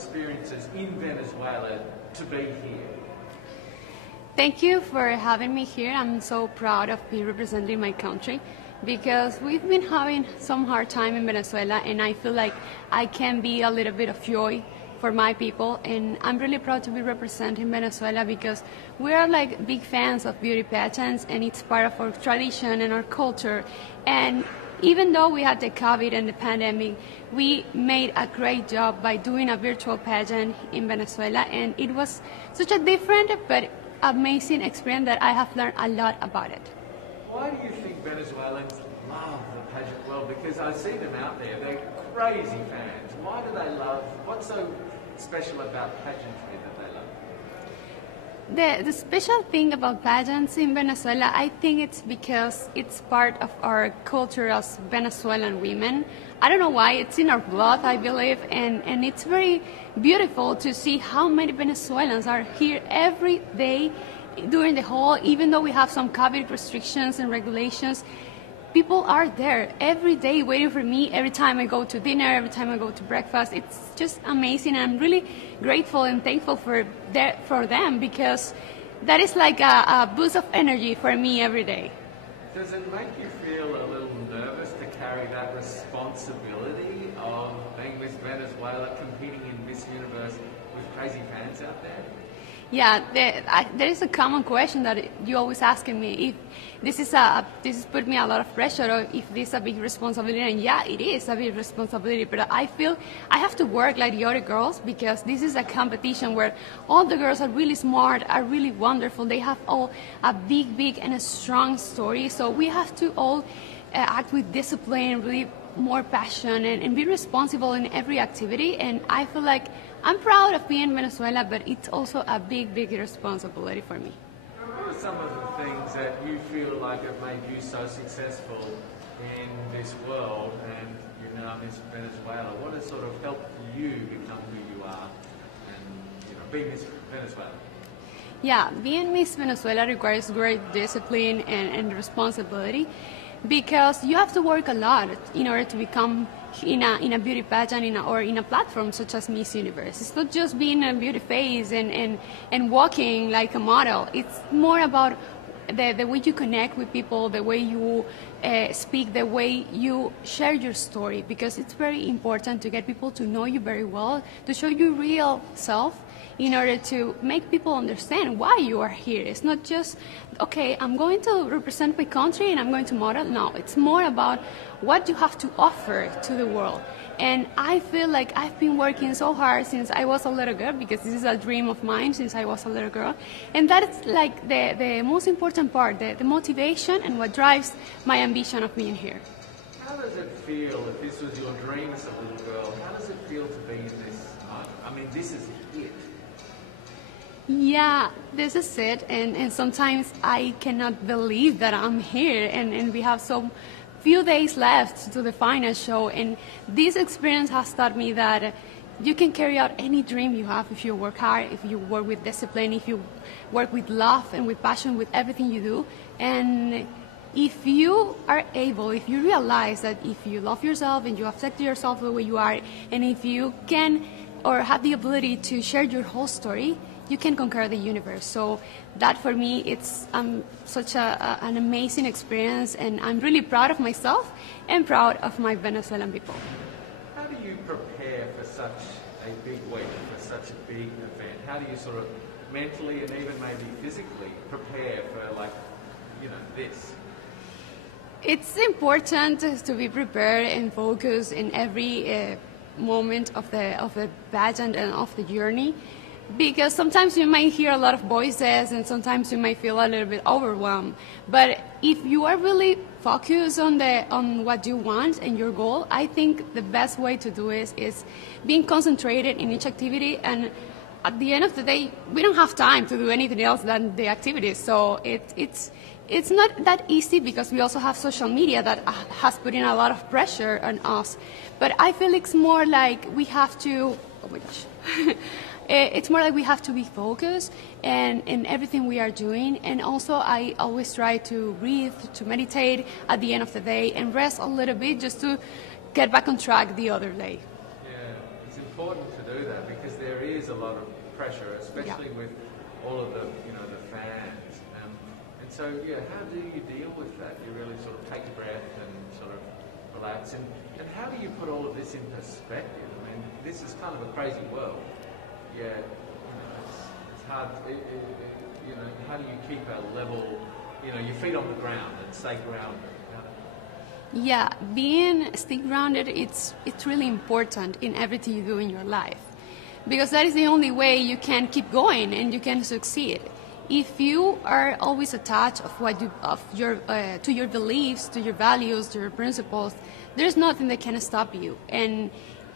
experiences in Venezuela to be here? Thank you for having me here. I'm so proud of being representing my country because we've been having some hard time in Venezuela, and I feel like I can be a little bit of joy for my people, and I'm really proud to be representing Venezuela because we are like big fans of beauty pageants, and it's part of our tradition and our culture. And even though we had the COVID and the pandemic, we made a great job by doing a virtual pageant in Venezuela, and it was such a different but amazing experience that I have learned a lot about it. Why do you think Venezuelans love the pageant world? Because I see them out there, they're crazy fans. Why do they love, what's so special about pageantry that they love? The special thing about pageants in Venezuela, I think it's because it's part of our culture as Venezuelan women. I don't know why, it's in our blood, I believe, and it's very beautiful to see how many Venezuelans are here every day during the whole, even though we have some COVID restrictions and regulations, people are there every day waiting for me every time I go to dinner, every time I go to breakfast. It's just amazing, and I'm really grateful and thankful for them because that is like a boost of energy for me every day. Does it make you feel a little nervous to carry that responsibility of being Miss Venezuela, competing in Miss Universe with crazy fans out there? Yeah, there is a common question that you always asking me if this is put me a lot of pressure, or if this is a big responsibility. And yeah, it is a big responsibility, but I feel I have to work like the other girls because this is a competition where all the girls are really smart, are really wonderful. They have all a big and a strong story. So we have to all act with discipline, really more passion, and be responsible in every activity. And I feel like I'm proud of being in Venezuela, but it's also a big responsibility for me. What are some of the things that you feel like have made you so successful in this world, and you're now Miss Venezuela? What has sort of helped you become who you are and be Miss Venezuela? Yeah, being Miss Venezuela requires great discipline and responsibility, because you have to work a lot in order to become in a beauty pageant or in a platform such as Miss Universe. It's not just being a beauty face and walking like a model. It's more about the way you connect with people, the way you speak, the way you share your story, because it's very important to get people to know you very well, to show your real self, in order to make people understand why you are here. It's not just, okay, I'm going to represent my country and I'm going to model. No, it's more about what you have to offer to the world. And I feel like I've been working so hard since I was a little girl, because this is a dream of mine since I was a little girl. And that's like the most important part, the motivation and what drives my ambition of being here. How does it feel, if this was your dream as a little girl, how does it feel to be in this? I mean, this is it. Yeah, this is it, and sometimes I cannot believe that I'm here, and we have so few days left to the final show, and this experience has taught me that you can carry out any dream you have if you work hard, if you work with discipline, if you work with love and with passion with everything you do. And if you are able, if you realize that if you love yourself and you accept yourself the way you are, and if you can or have the ability to share your whole story, you can conquer the universe. So that for me, it's such an amazing experience, and I'm really proud of myself and proud of my Venezuelan people. How do you prepare for such a big week, for such a big event? How do you sort of mentally and even maybe physically prepare for this? It's important to be prepared and focused in every moment of the pageant and of the journey, because sometimes you might hear a lot of voices and sometimes you might feel a little bit overwhelmed. But if you are really focused on what you want and your goal, I think the best way to do it is being concentrated in each activity. And at the end of the day, we don't have time to do anything else than the activities. So it's not that easy, because we also have social media that has put in a lot of pressure on us. But I feel it's more like we have to, oh my gosh. It's more like we have to be focused in everything we are doing. And also I always try to breathe, to meditate at the end of the day and rest a little bit just to get back on track the other day. Yeah, it's important to do that, because a lot of pressure, especially with all of the, you know, the fans. And so, yeah, how do you deal with that? You really sort of take a breath and sort of relax. And how do you put all of this in perspective? I mean, this is kind of a crazy world. Yeah, you know, it's hard. You know, how do you keep a level, you know, your feet on the ground and stay grounded? Yeah, stay grounded, it's really important in everything you do in your life, because that is the only way you can keep going and you can succeed. If you are always attached to your beliefs, to your values, to your principles, there's nothing that can stop you. And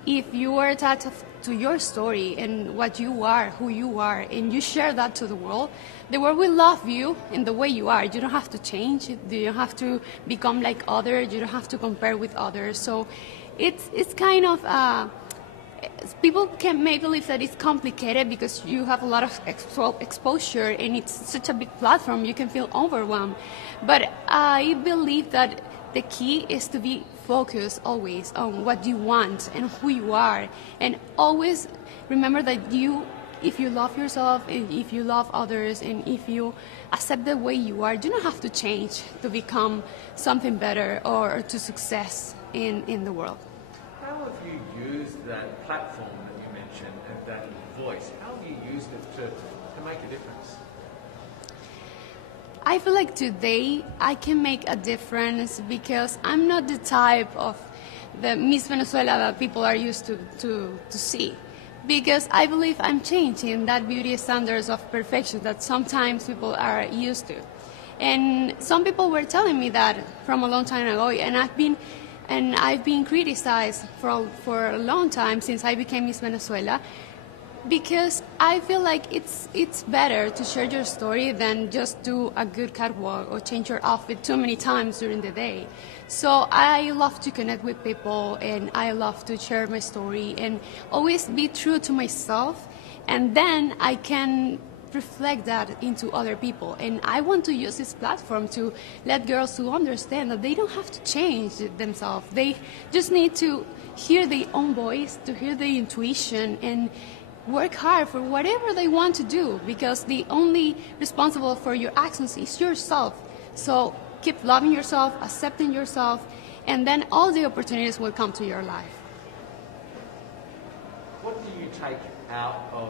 if you are attached to your story and what you are, who you are, and you share that to the world will love you in the way you are. You don't have to change. You don't have to become like others. You don't have to compare with others. So it's kind of, people may believe that it's complicated because you have a lot of exposure and it's such a big platform, you can feel overwhelmed. But I believe that the key is to be focused always on what you want and who you are, and always remember that if you love yourself, and if you love others, and if you accept the way you are, you don't have to change to become something better or to success in the world. How have you used that platform that you mentioned and that voice? How have you used it to make a difference? I feel like today I can make a difference because I'm not the type of the Miss Venezuela that people are used to see. Because I believe I'm changing that beauty standards of perfection that sometimes people are used to. And some people were telling me that from a long time ago, and I've been criticized for a long time since I became Miss Venezuela, because I feel like it's better to share your story than just do a good catwalk or change your outfit too many times during the day. So I love to connect with people, and I love to share my story and always be true to myself, and then I can reflect that into other people. And I want to use this platform to let girls to understand that they don't have to change themselves. They just need to hear their own voice, to hear their intuition, and work hard for whatever they want to do, because the only responsible for your actions is yourself. So keep loving yourself, accepting yourself, and then all the opportunities will come to your life. What do you take out of,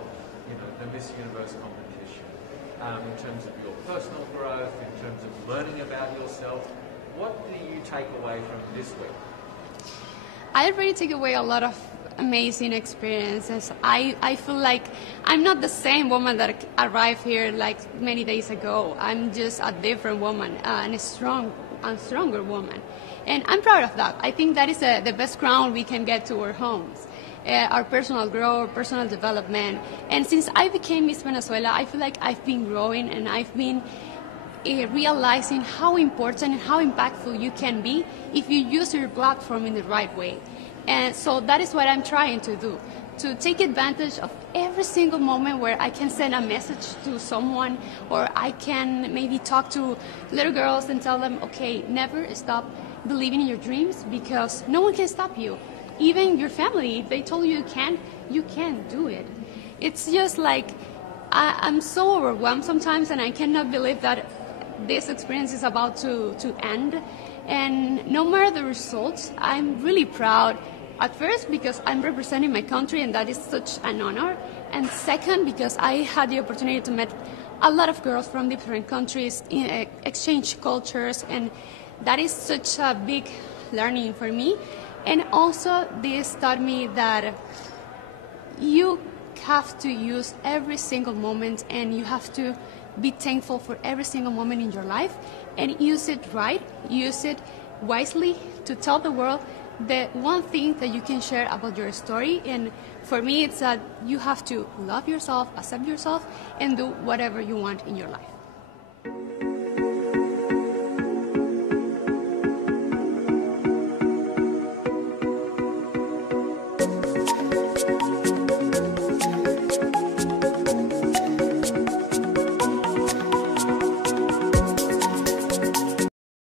you know, the Miss Universe competition in terms of your personal growth, in terms of learning about yourself? What do you take away from this week? I already take away a lot of amazing experiences. I feel like I'm not the same woman that arrived here like many days ago. I'm just a different woman, and a stronger woman. And I'm proud of that. I think that is the best crown we can get to our homes. Our personal growth, personal development. And since I became Miss Venezuela, I feel like I've been growing, and I've been realizing how important and how impactful you can be if you use your platform in the right way. And so that is what I'm trying to do, to take advantage of every single moment where I can send a message to someone, or I can maybe talk to little girls and tell them, okay, never stop believing in your dreams, because no one can stop you. Even your family, if they told you you can't do it. It's just like, I'm so overwhelmed sometimes, and I cannot believe that this experience is about to end. And no matter the results, I'm really proud. At first, because I'm representing my country, and that is such an honor. And second, because I had the opportunity to meet a lot of girls from different countries, exchange cultures, and that is such a big learning for me. And also, this taught me that you have to use every single moment, and you have to be thankful for every single moment in your life, and use it right, use it wisely to tell the world the one thing that you can share about your story. And for me, it's that you have to love yourself, accept yourself, and do whatever you want in your life.